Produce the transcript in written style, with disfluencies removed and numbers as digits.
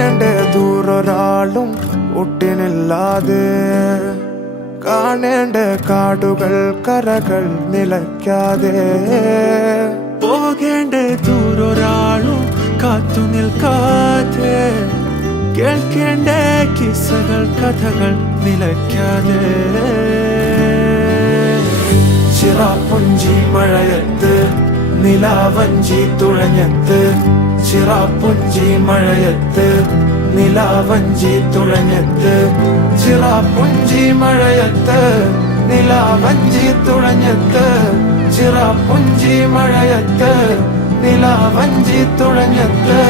കാണേണ്ട ദൂരൊരാളും ഒട്ടിനില്ലാതെ കാണേണ്ട കാടുകൾ കരകൾ നിലയ്ക്കാതെ പോകേണ്ട ദൂരൊരാളും കാത്തു നിൽക്കാതെ കേൾക്കേണ്ട കിസ്സകൾ കഥകൾ നിലയ്ക്കാതെ ചിറാപ്പുഞ്ചി മഴയത്ത് നിലാവഞ്ചി തുഴഞ്ഞത്ത് ചിറാപ്പുഞ്ചി മഴയത്ത് നിലാവഞ്ചി തുഴഞ്ഞത്ത് ചിറാപ്പുഞ്ചി മഴയത്ത് നിലാവഞ്ചി തുഴഞ്ഞത്ത് ചിറാപ്പുഞ്ചി മഴയത്ത് നിലാവഞ്ചി തുഴഞ്ഞത്ത്